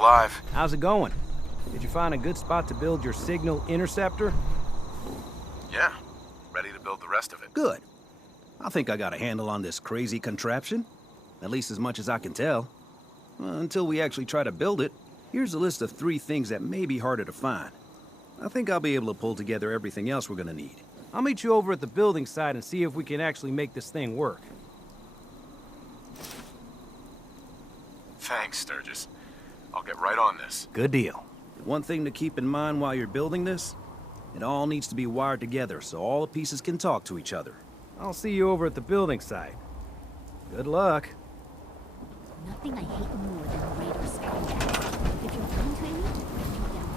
alive. How's it going? Did you find a good spot to build your signal interceptor? Yeah, ready to build the rest of it. Good. I think I got a handle on this crazy contraption. At least as much as I can tell. Until we actually try to build it, here's a list of 3 things that may be harder to find. I think I'll be able to pull together everything else we're gonna need. I'll meet you over at the building site and see if we can actually make this thing work. Thanks, Sturgis. I'll get right on this. Good deal. One thing to keep in mind while you're building this, it all needs to be wired together so all the pieces can talk to each other. I'll see you over at the building site. Good luck. Nothing I hate more than Raider scumbags. If you're running to any, bring me down.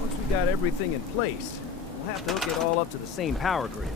Once we got everything in place, we'll have to hook it all up to the same power grid.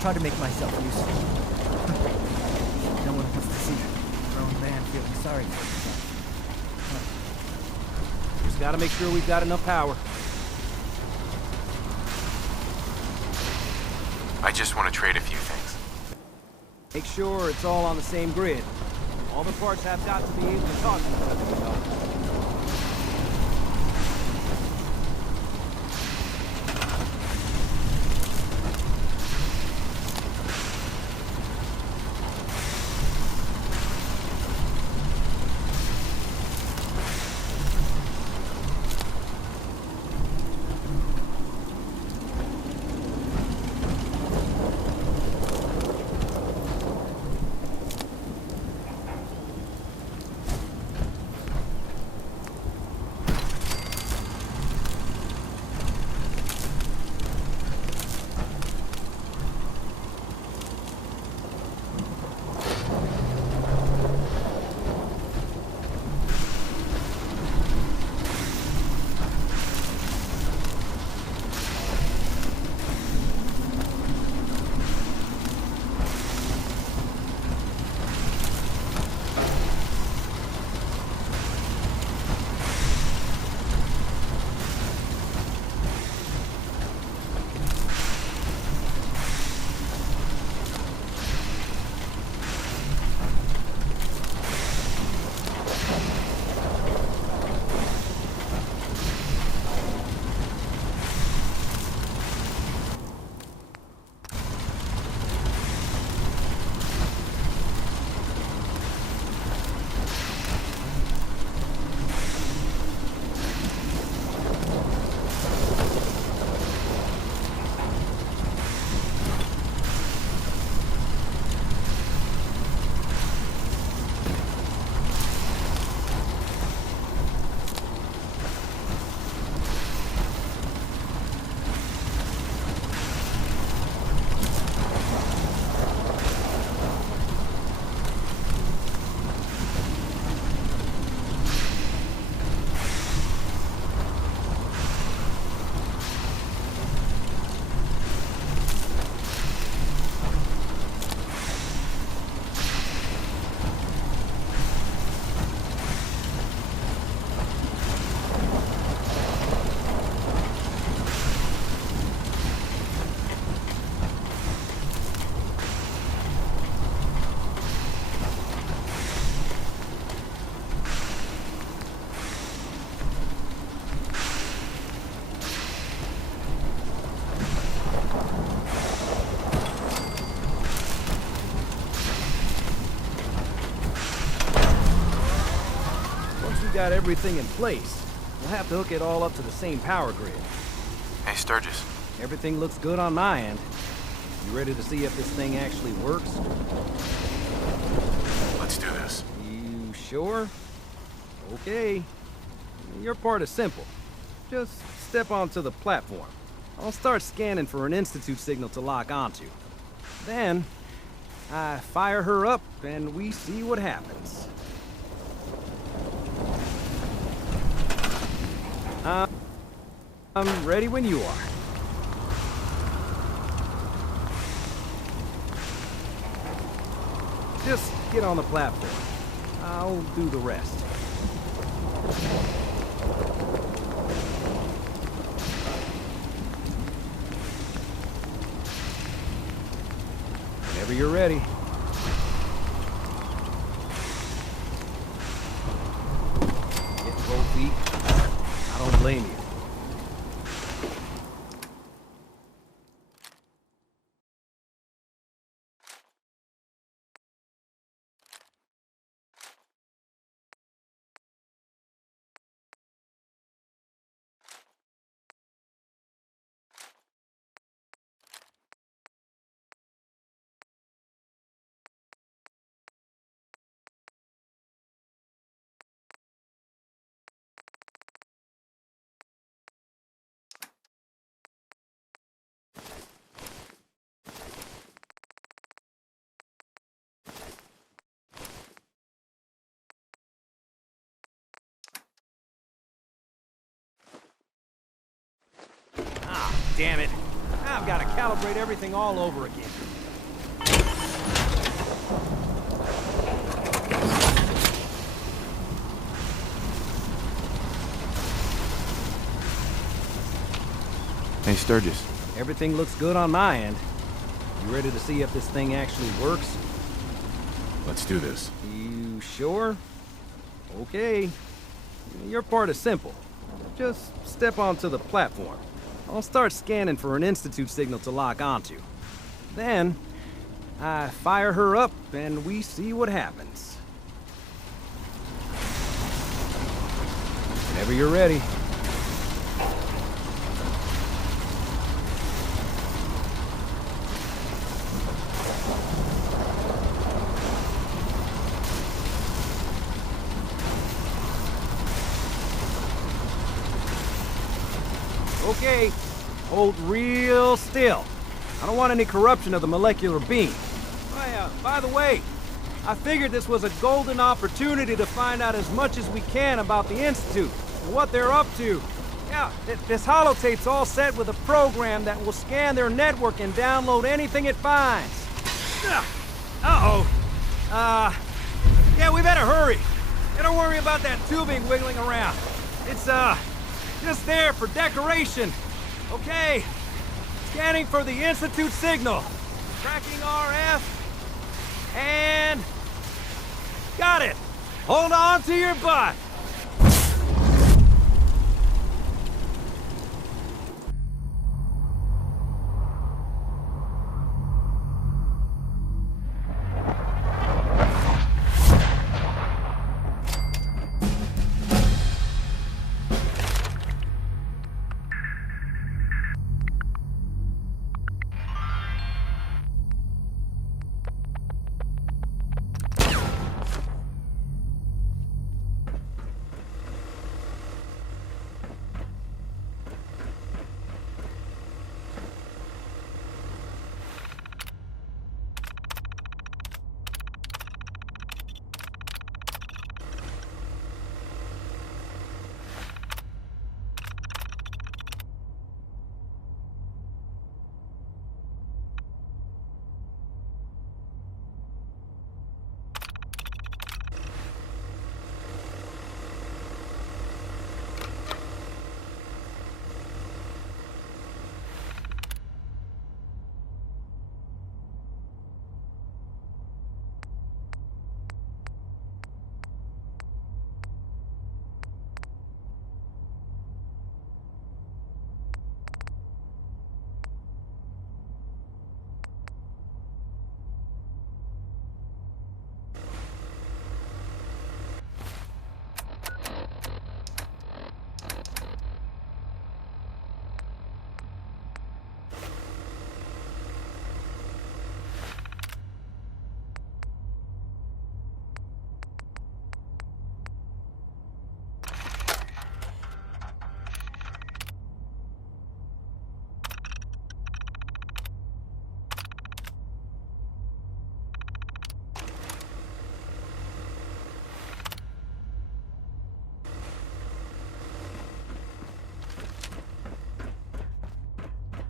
try to make myself useful. No one wants to see a grown man feeling sorry for himself. Just gotta make sure we've got enough power. I just want to trade a few things. Make sure it's all on the same grid. All the parts have got to be able to talk to each other, you know. Got everything in place. We'll have to hook it all up to the same power grid. Hey, Sturgis. Everything looks good on my end. You ready to see if this thing actually works? Let's do this. You sure? Okay. Your part is simple. Just step onto the platform. I'll start scanning for an Institute signal to lock onto. Then, I fire her up and we see what happens. I'm ready when you are. Just get on the platform. I'll do the rest. Whenever you're ready. Get both feet. I don't blame you. Damn it. I've got to calibrate everything all over again. Hey, Sturgis. Everything looks good on my end. You ready to see if this thing actually works? Let's do this. You sure? Okay. Your part is simple. Just step onto the platform. I'll start scanning for an Institute signal to lock onto. Then, I fire her up and we see what happens. Whenever you're ready. Okay, hold real still. I don't want any corruption of the molecular beam. By the way, I figured this was a golden opportunity to find out as much as we can about the Institute and what they're up to. Yeah, this holotape's all set with a program that will scan their network and download anything it finds. Uh-oh. Yeah, we better hurry. Yeah, don't worry about that tubing wiggling around. It's, just there for decoration. Okay. Scanning for the Institute signal. Tracking RF. And... got it. Hold on to your butt.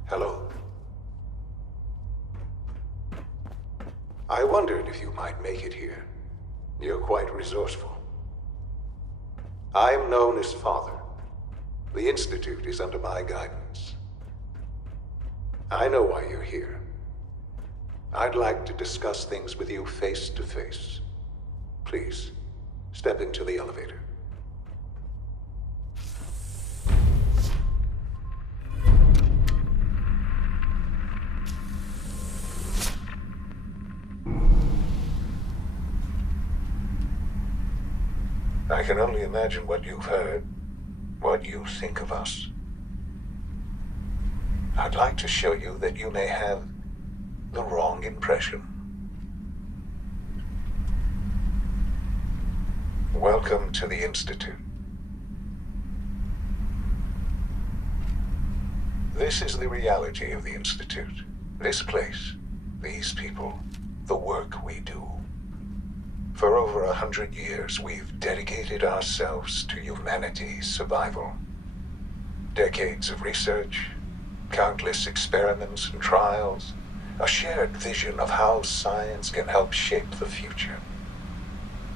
Hello. I wondered if you might make it here. You're quite resourceful. I'm known as Father. The Institute is under my guidance. I know why you're here. I'd like to discuss things with you face to face. Please, step into the elevator. I can only imagine what you've heard, what you think of us. I'd like to show you that you may have the wrong impression. Welcome to the Institute. This is the reality of the Institute. This place, these people, the work we do. For over 100 years, we've dedicated ourselves to humanity's survival. Decades of research, Countless experiments and trials, a shared vision of how science can help shape the future.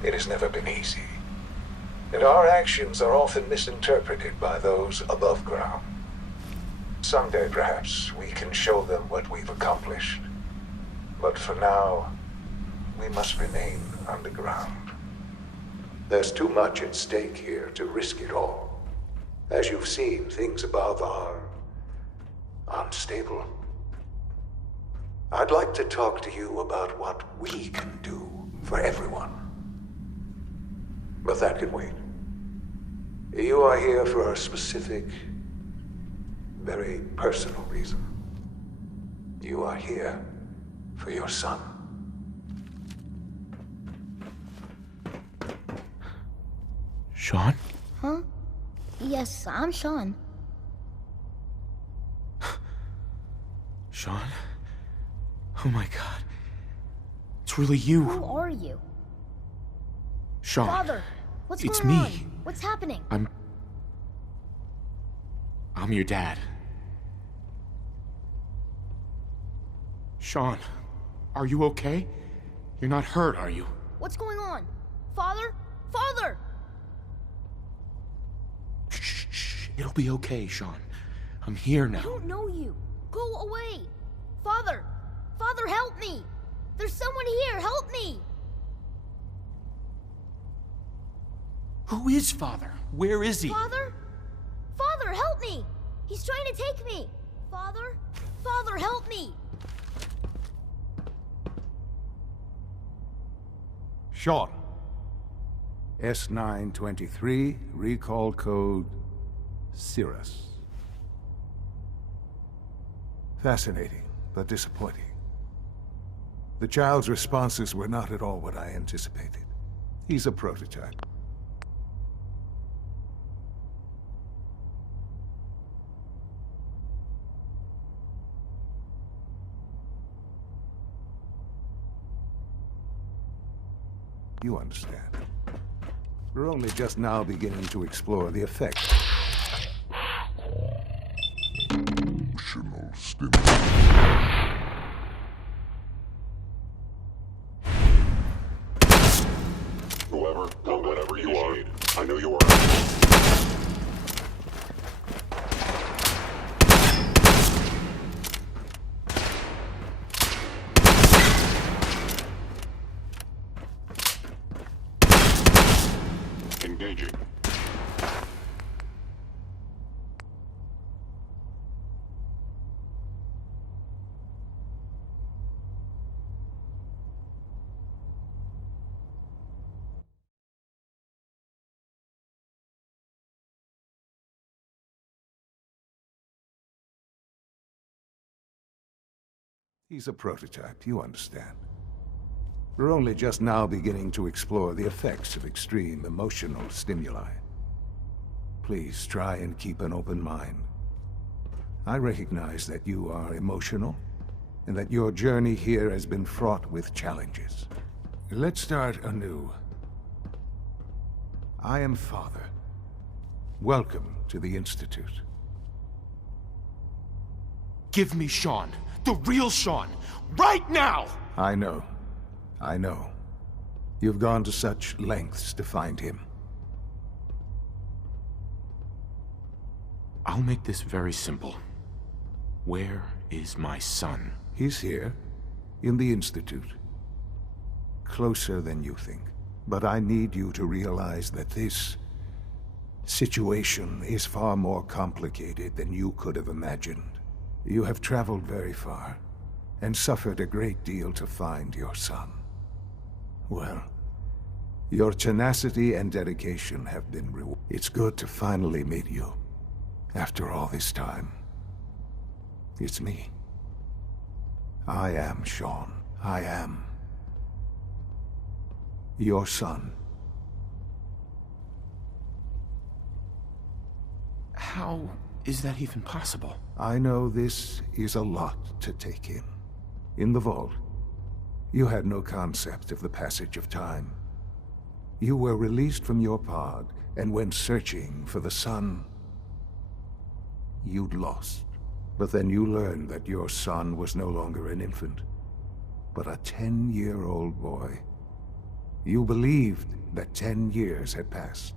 It has never been easy, and our actions are often misinterpreted by those above ground. Someday, perhaps, we can show them what we've accomplished. But for now, we must remain underground. There's too much at stake here to risk it all. As you've seen, things above are unstable. I'd like to talk to you about what we can do for everyone. But that can wait. You are here for a specific, very personal reason. You are here for your son. Sean? Huh? Yes, I'm Sean. Sean? Oh my god. It's really you. Who are you? Sean. Father, what's It's going on? me. What's happening? I'm your dad. Sean, are you okay? You're not hurt, are you? What's going on? Father? Father! Shh. It'll be okay, Sean. I'm here I now. don't know you. Go away. Father! Father, help me! There's someone here, help me! Who is Father? Where is he? Father? Father, help me! He's trying to take me! Father? Father, help me! Sean. S923, recall code Cirrus. Fascinating, but disappointing. The child's responses were not at all what I anticipated. He's a prototype. You understand. We're only just now beginning to explore the effects. Emotional stimulus. Whoever, or whatever you are, I know you are. Engaging. He's a prototype, you understand. We're only just now beginning to explore the effects of extreme emotional stimuli. Please try and keep an open mind. I recognize that you are emotional, and that your journey here has been fraught with challenges. Let's start anew. I am Father. Welcome to the Institute. Give me Sean. The real Sean. Right now! I know. I know. You've gone to such lengths to find him. I'll make this very simple. Where is my son? He's here, in the Institute. Closer than you think. But I need you to realize that this situation is far more complicated than you could have imagined. You have traveled very far, and suffered a great deal to find your son. Well, your tenacity and dedication have been rewarded. It's good to finally meet you, after all this time. It's me. I am Sean. I am your son. How is that even possible? I know this is a lot to take in. In the vault, you had no concept of the passage of time. You were released from your pod and went searching for the son you'd lost. But then you learned that your son was no longer an infant, but a 10-year-old boy. You believed that 10 years had passed.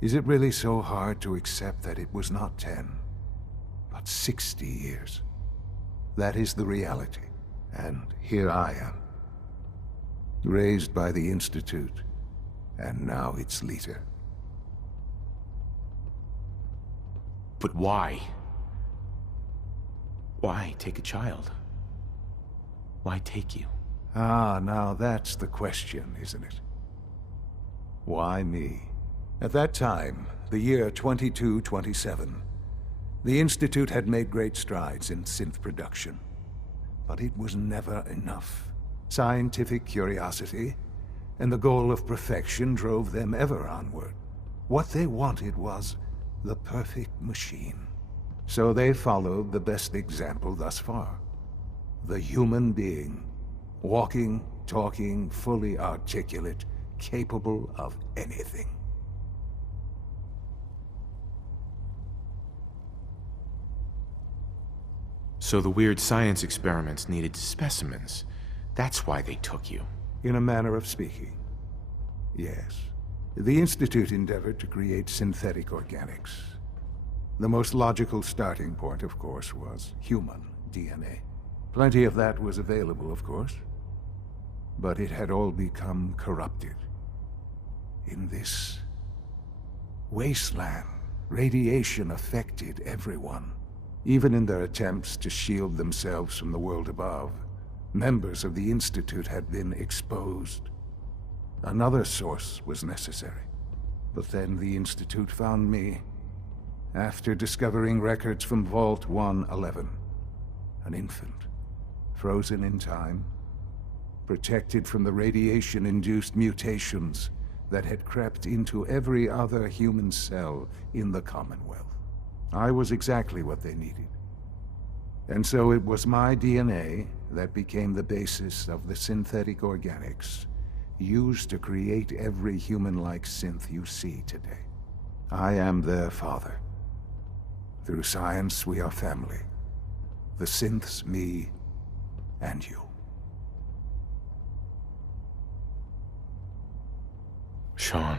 Is it really so hard to accept that it was not 10, but 60 years? That is the reality, and here I am. Raised by the Institute, and now its leader. But why? Why take a child? Why take you? Ah, now that's the question, isn't it? Why me? At that time, the year 2227, the Institute had made great strides in synth production. But it was never enough. Scientific curiosity and the goal of perfection drove them ever onward. What they wanted was the perfect machine. So they followed the best example thus far. The human being. Walking, talking, fully articulate, capable of anything. So the weird science experiments needed specimens. That's why they took you. In a manner of speaking, yes. The Institute endeavored to create synthetic organics. The most logical starting point, of course, was human DNA. Plenty of that was available, of course. But it had all become corrupted. In this wasteland, radiation affected everyone. Even in their attempts to shield themselves from the world above, members of the Institute had been exposed. Another source was necessary. But then the Institute found me, after discovering records from Vault 111. An infant, frozen in time, protected from the radiation-induced mutations that had crept into every other human cell in the Commonwealth. I was exactly what they needed. And so it was my DNA that became the basis of the synthetic organics used to create every human-like synth you see today. I am their father. Through science, we are family. The synths, me, and you. Sean.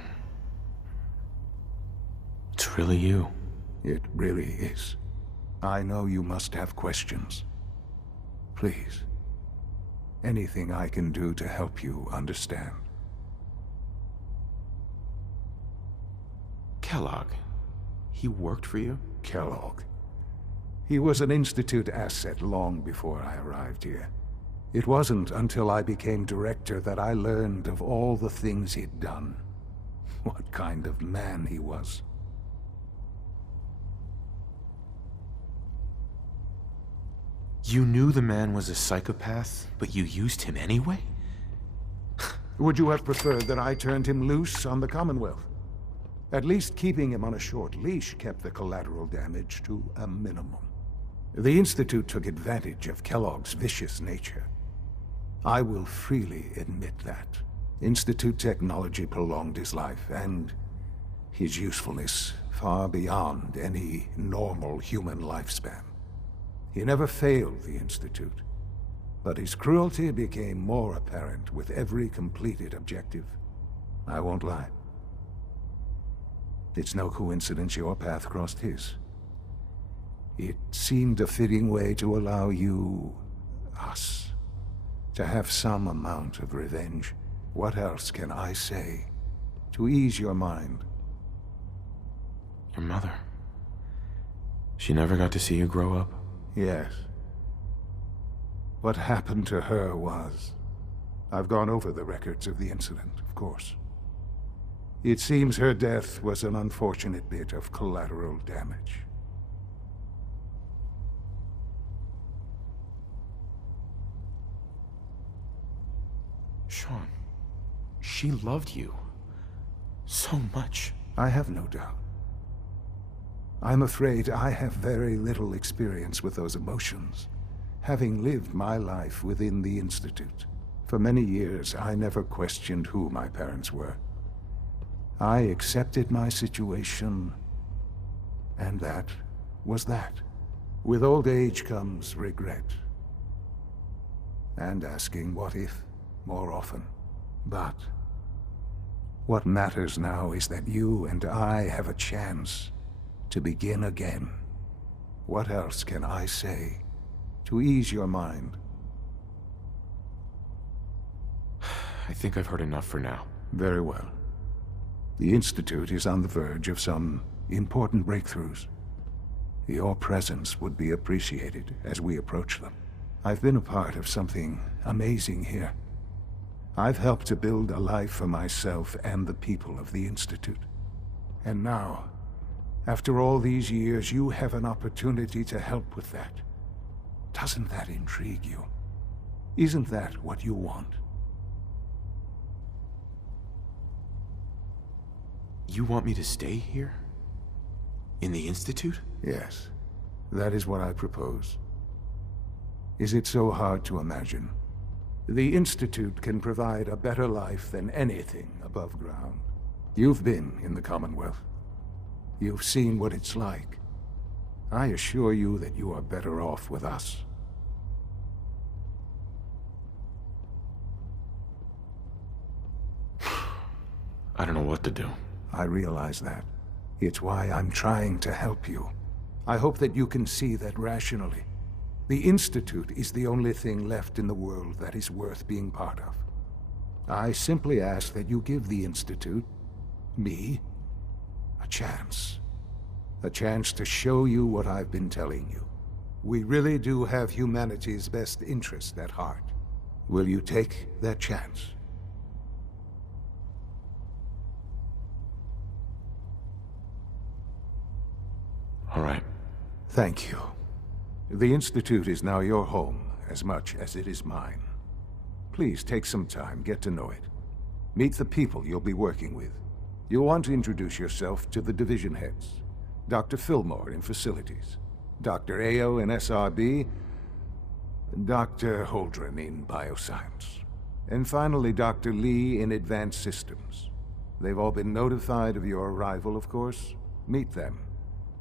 It's really you. It really is. I know you must have questions. Please. Anything I can do to help you understand. Kellogg. He worked for you? Kellogg. He was an Institute asset long before I arrived here. It wasn't until I became director that I learned of all the things he'd done. What kind of man he was. You knew the man was a psychopath, but you used him anyway? Would you have preferred that I turned him loose on the Commonwealth? At least keeping him on a short leash kept the collateral damage to a minimum. The Institute took advantage of Kellogg's vicious nature. I will freely admit that. Institute technology prolonged his life, and his usefulness far beyond any normal human lifespan. He never failed the Institute, but his cruelty became more apparent with every completed objective. I won't lie. It's no coincidence your path crossed his. It seemed a fitting way to allow you, us, to have some amount of revenge. What else can I say to ease your mind? Your mother. She never got to see you grow up? Yes. What happened to her was... I've gone over the records of the incident, of course. It seems her death was an unfortunate bit of collateral damage. Sean, she loved you. So much. I have no doubt. I'm afraid I have very little experience with those emotions, having lived my life within the Institute. For many years, I never questioned who my parents were. I accepted my situation, and that was that. With old age comes regret. And asking what if more often. But what matters now is that you and I have a chance to begin again. What else can I say to ease your mind? I think I've heard enough for now. Very well. The Institute is on the verge of some important breakthroughs. Your presence would be appreciated as we approach them. I've been a part of something amazing here. I've helped to build a life for myself and the people of the Institute. And now, after all these years, you have an opportunity to help with that. Doesn't that intrigue you? Isn't that what you want? You want me to stay here? In the Institute? Yes, that is what I propose. Is it so hard to imagine? The Institute can provide a better life than anything above ground. You've been in the Commonwealth. You've seen what it's like. I assure you that you are better off with us. I don't know what to do. I realize that. It's why I'm trying to help you. I hope that you can see that rationally. The Institute is the only thing left in the world that is worth being part of. I simply ask that you give the Institute, me, a chance. A chance to show you what I've been telling you. We really do have humanity's best interest at heart. Will you take that chance? All right. Thank you. The Institute is now your home as much as it is mine. Please take some time, get to know it. Meet the people you'll be working with. You'll want to introduce yourself to the division heads. Dr. Fillmore in Facilities, Dr. Ayo in SRB, Dr. Holdren in Bioscience, and finally Dr. Lee in Advanced Systems. They've all been notified of your arrival, of course. Meet them,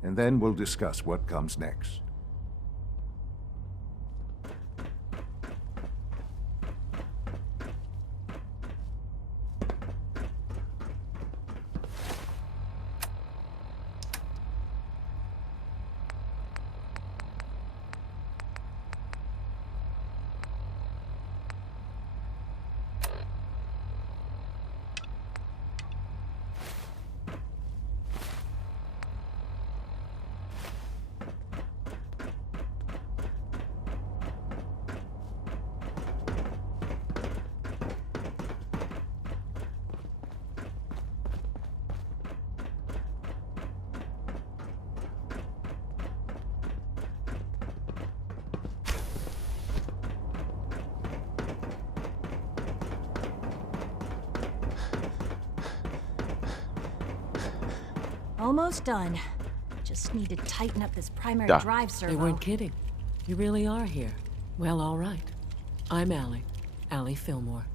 and then we'll discuss what comes next. Almost done. Just need to tighten up this primary Duh. drive servo. They weren't kidding. You really are here. Well, all right. I'm Allie Fillmore.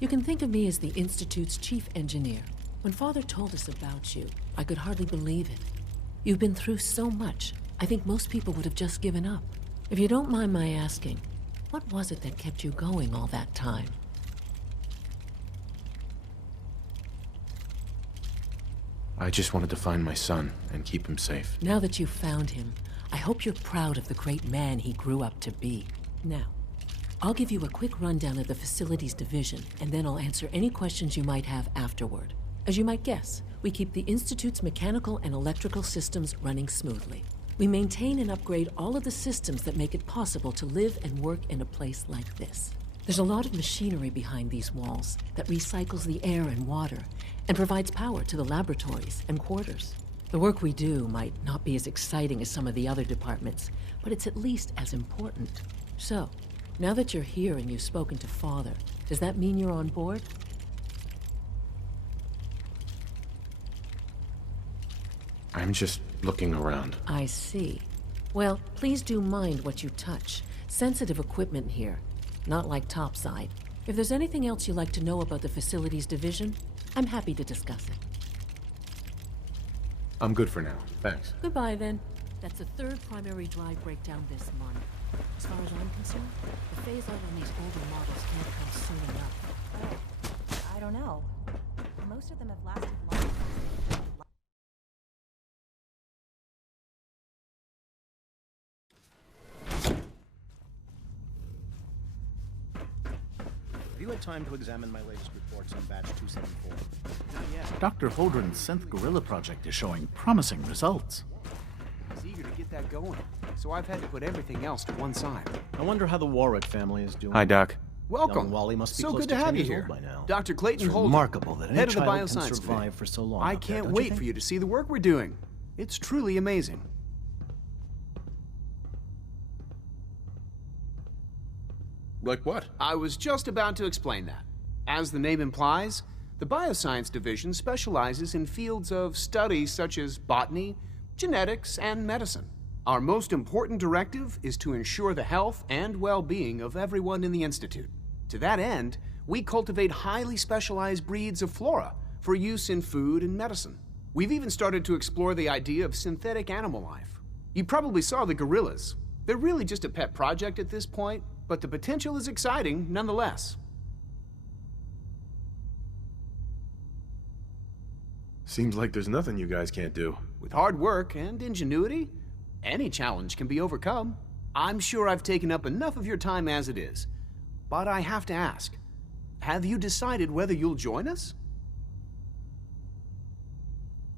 You can think of me as the Institute's chief engineer. When Father told us about you, I could hardly believe it. You've been through so much, I think most people would have just given up. If you don't mind my asking, what was it that kept you going all that time? I just wanted to find my son and keep him safe. Now that you've found him, I hope you're proud of the great man he grew up to be. Now, I'll give you a quick rundown of the Facilities Division, and then I'll answer any questions you might have afterward. As you might guess, we keep the Institute's mechanical and electrical systems running smoothly. We maintain and upgrade all of the systems that make it possible to live and work in a place like this. There's a lot of machinery behind these walls that recycles the air and water and provides power to the laboratories and quarters. The work we do might not be as exciting as some of the other departments, but it's at least as important. So, now that you're here and you've spoken to Father, does that mean you're on board? I'm just looking around. I see. Well, please do mind what you touch. Sensitive equipment here, not like topside. If there's anything else you'd like to know about the Facilities Division, I'm happy to discuss it. I'm good for now. Thanks. Goodbye, then. That's the third primary drive breakdown this month. As far as I'm concerned, the phase-out on these older models can't come soon enough. Oh, I don't know. Most of them have lasted long. Have you had time to examine my latest reports on batch 274? Not yet. Dr. Holdren's synth gorilla project is showing promising results. He's eager to get that going, so I've had to put everything else to one side. I wonder how the Warwick family is doing. Hi, Doc. Welcome. Young Wally must be so close good to to have 10 you years here, old by now. Dr. Clayton It's Holden, remarkable that any head of the child can Bioscience survive Division. for so long. I up there, can't don't you wait think? for you to see the work we're doing. It's truly amazing. Like what? I was just about to explain that. As the name implies, the Bioscience Division specializes in fields of study such as botany, genetics, and medicine. Our most important directive is to ensure the health and well-being of everyone in the Institute. To that end, we cultivate highly specialized breeds of flora for use in food and medicine. We've even started to explore the idea of synthetic animal life. You probably saw the gorillas. They're really just a pet project at this point, but the potential is exciting nonetheless. Seems like there's nothing you guys can't do. With hard work and ingenuity, any challenge can be overcome. I'm sure I've taken up enough of your time as it is. But I have to ask, have you decided whether you'll join us?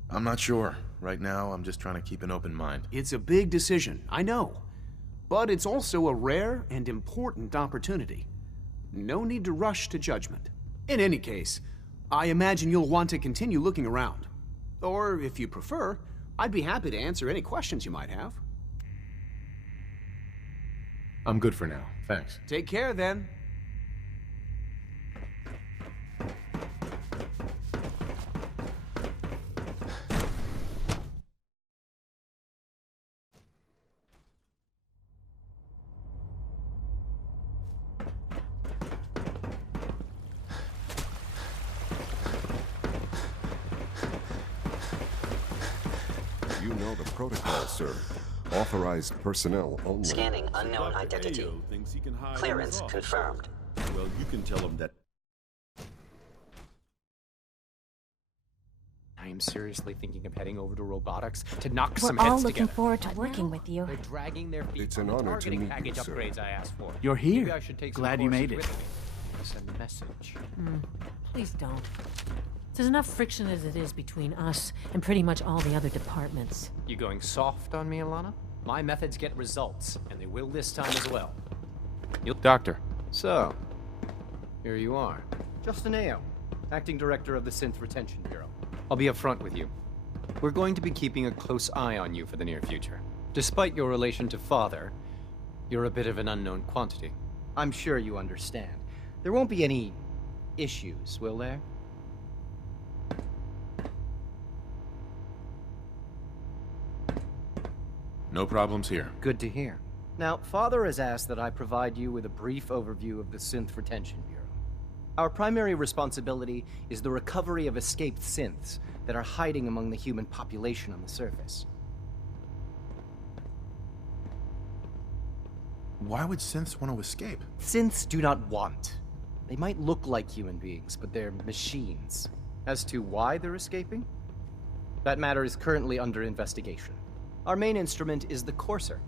I'm not sure. Right now, I'm just trying to keep an open mind. It's a big decision, I know. But it's also a rare and important opportunity. No need to rush to judgment. In any case, I imagine you'll want to continue looking around. Or, if you prefer, I'd be happy to answer any questions you might have. I'm good for now. Thanks. Take care, then. You know the protocol, sir. Authorized personnel only. Scanning unknown identity. Clearance confirmed. Well, you can tell him that. I am seriously thinking of heading over to robotics to knock We're some all heads looking together. forward to working with you. They're dragging their feet It's on an the honor to targeting meet you, package sir. upgrades I asked for. You're here. Maybe I should take some Glad you courses made it. with me to send a message. Please don't. There's enough friction as it is between us and pretty much all the other departments. You going soft on me, Alana? My methods get results, and they will this time as well. Doctor. So, here you are. Justin Ayo, Acting Director of the Synth Retention Bureau. I'll be upfront with you. We're going to be keeping a close eye on you for the near future. Despite your relation to Father, you're a bit of an unknown quantity. I'm sure you understand. There won't be any issues, will there? No problems here. Good to hear. Now, Father has asked that I provide you with a brief overview of the Synth Retention Bureau. Our primary responsibility is the recovery of escaped synths that are hiding among the human population on the surface. Why would synths want to escape? Synths do not want. They might look like human beings, but they're machines. As to why they're escaping? That matter is currently under investigation. Our main instrument is the Courser,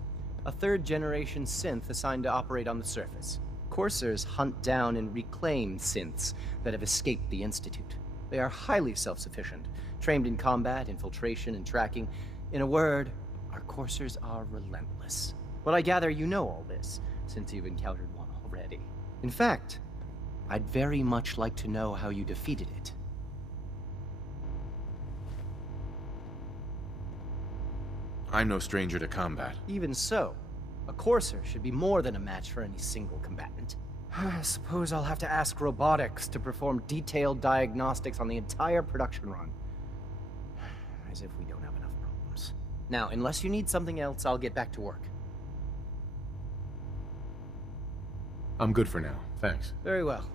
a third-generation synth assigned to operate on the surface. Coursers hunt down and reclaim synths that have escaped the Institute. They are highly self-sufficient, trained in combat, infiltration, and tracking. In a word, our Coursers are relentless. But I gather you know all this, since you've encountered one already. In fact, I'd very much like to know how you defeated it. I'm no stranger to combat. Even so, a Courser should be more than a match for any single combatant. I suppose I'll have to ask robotics to perform detailed diagnostics on the entire production run. As if we don't have enough problems. Now, unless you need something else, I'll get back to work. I'm good for now. Thanks. Very well.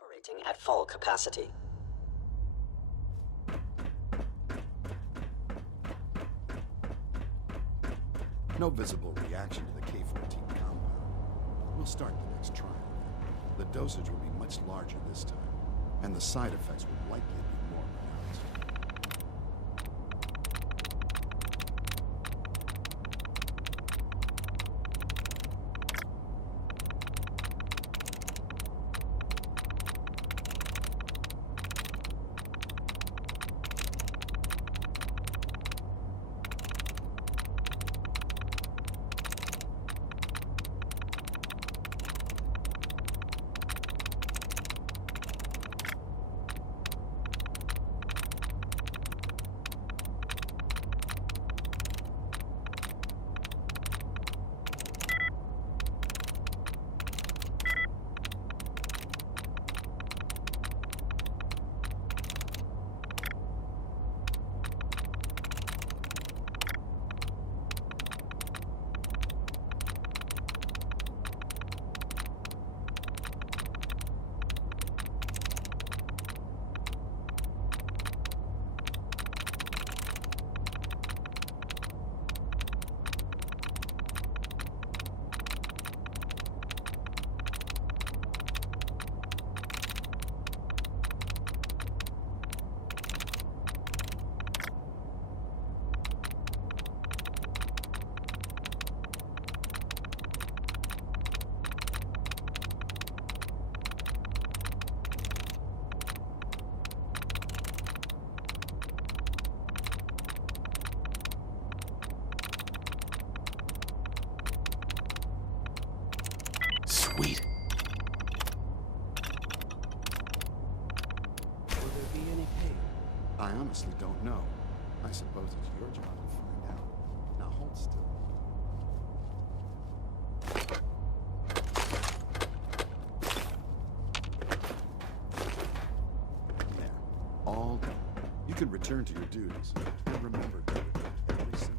operating at full capacity. No visible reaction to the K-14 compound. We'll start the next trial. The dosage will be much larger this time, and the side effects will likely be more pronounced. Sweet. Will there be any pain? I honestly don't know. I suppose it's your job to find out. Now hold still. There. All done. You can return to your duties. And remember to protect every symptom.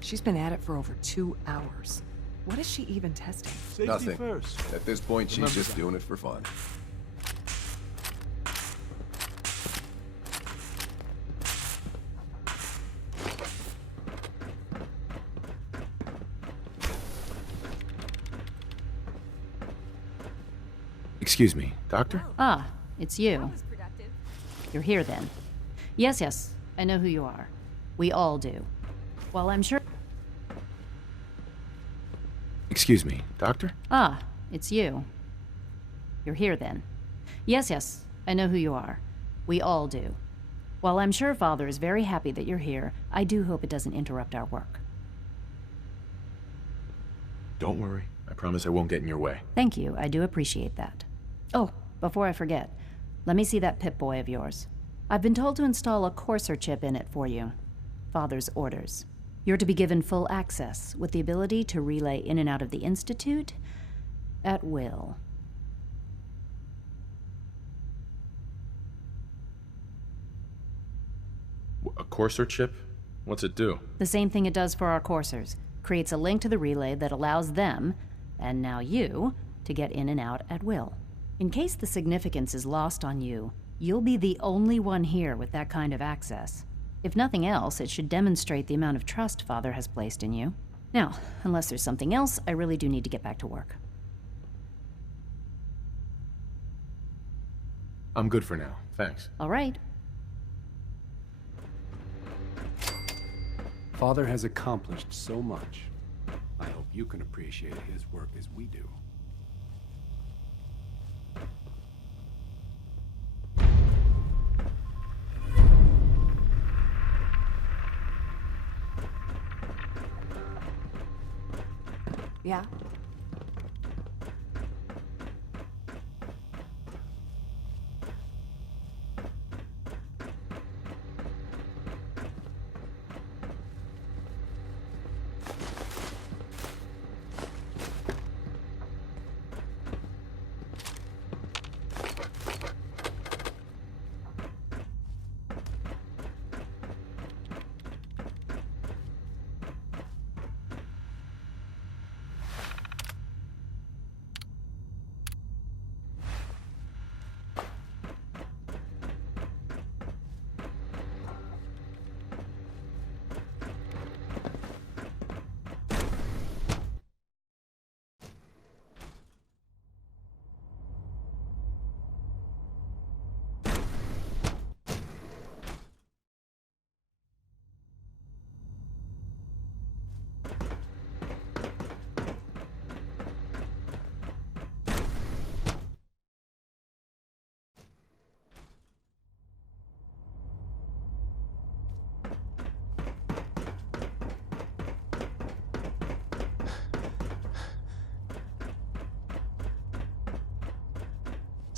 She's been at it for over 2 hours. What is she even testing? Nothing. At this point, she's just doing it for fun. Excuse me, Doctor? Ah, it's you. You're here then. Yes, I know who you are. We all do. Well, I'm sure... Excuse me, Doctor? Ah, it's you. You're here then. Yes, I know who you are. We all do. While I'm sure Father is very happy that you're here, I do hope it doesn't interrupt our work. Don't worry. I promise I won't get in your way. Thank you, I do appreciate that. Oh, before I forget, let me see that Pip-Boy of yours. I've been told to install a Courser chip in it for you. Father's orders. You're to be given full access, with the ability to relay in and out of the Institute at will. A Courser chip? What's it do? The same thing it does for our coursers. Creates a link to the relay that allows them, and now you, to get in and out at will. In case the significance is lost on you, you'll be the only one here with that kind of access. If nothing else, it should demonstrate the amount of trust Father has placed in you. Now, unless there's something else, I really do need to get back to work. I'm good for now. Thanks. All right. Father has accomplished so much. I hope you can appreciate his work as we do. Yeah?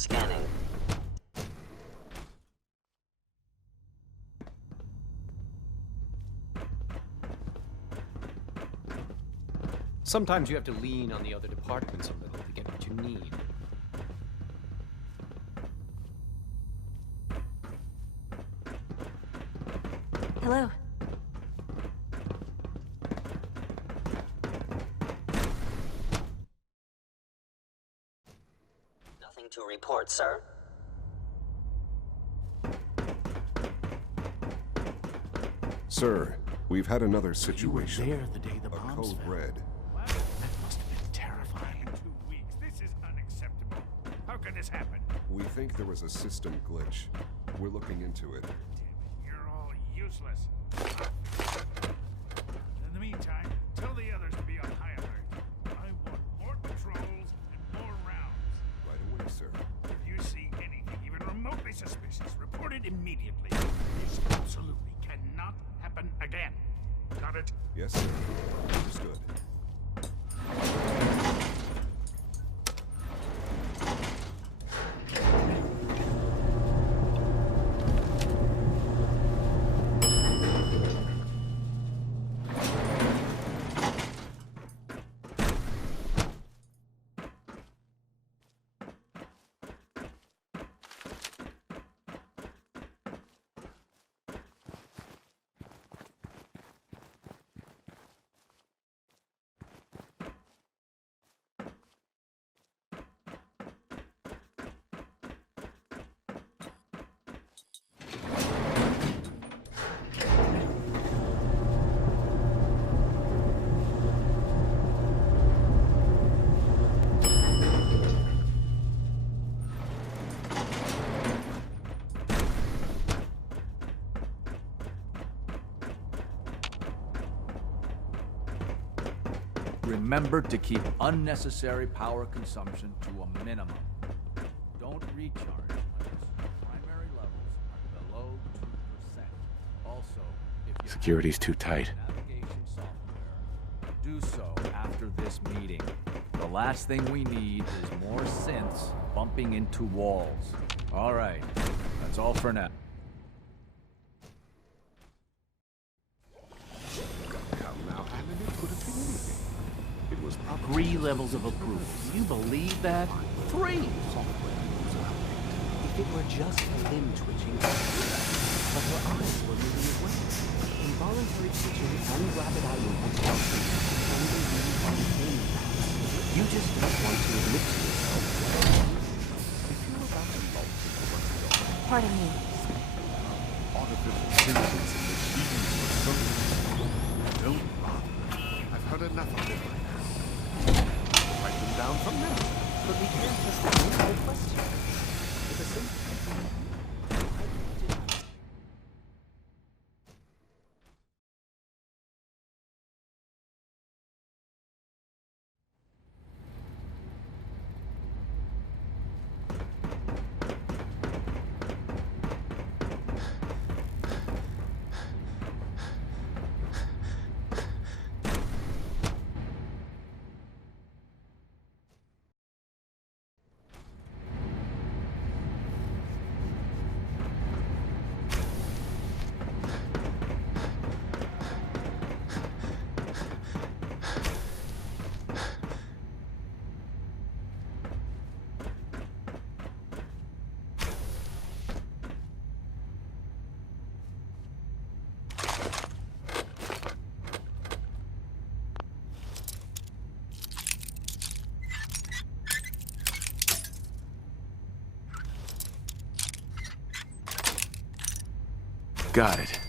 Scanning. Sometimes you have to lean on the other departments a little to get what you need. Hello. Nothing to report, sir. Sir, we've had another situation. There the day the A bombs code fell. red. That must have been terrifying. 2 weeks. This is unacceptable. How can this happen? We think there was a system glitch. We're looking into it. You're all useless. In the meantime, tell the others to be on high alert. I want more patrols and more rounds. Right away, sir. If you see anything even remotely suspicious, report it immediately. This absolutely cannot happen again. Got it? Yes, sir. Understood. Remember to keep unnecessary power consumption to a minimum. Don't recharge unless primary levels are below 2%. Also, if you Security's too tight. have navigation software, do so after this meeting. The last thing we need is more synths bumping into walls. All right, that's all for now. Now, Alan, it could have been anything. It was 3 levels of approval. Do you believe that? 3! If it were just a limb twitching, but her eyes were moving as well. Involuntary twitching and rapid eye movement can only be unpain. You just don't want to admit to yourself. If you're about to bolt into what's going on. Pardon me. Artificial symptoms and machines for something. Don't bother. I've heard enough of it by now. Write them down from now. But we can't just answer the question. With a simple Got it.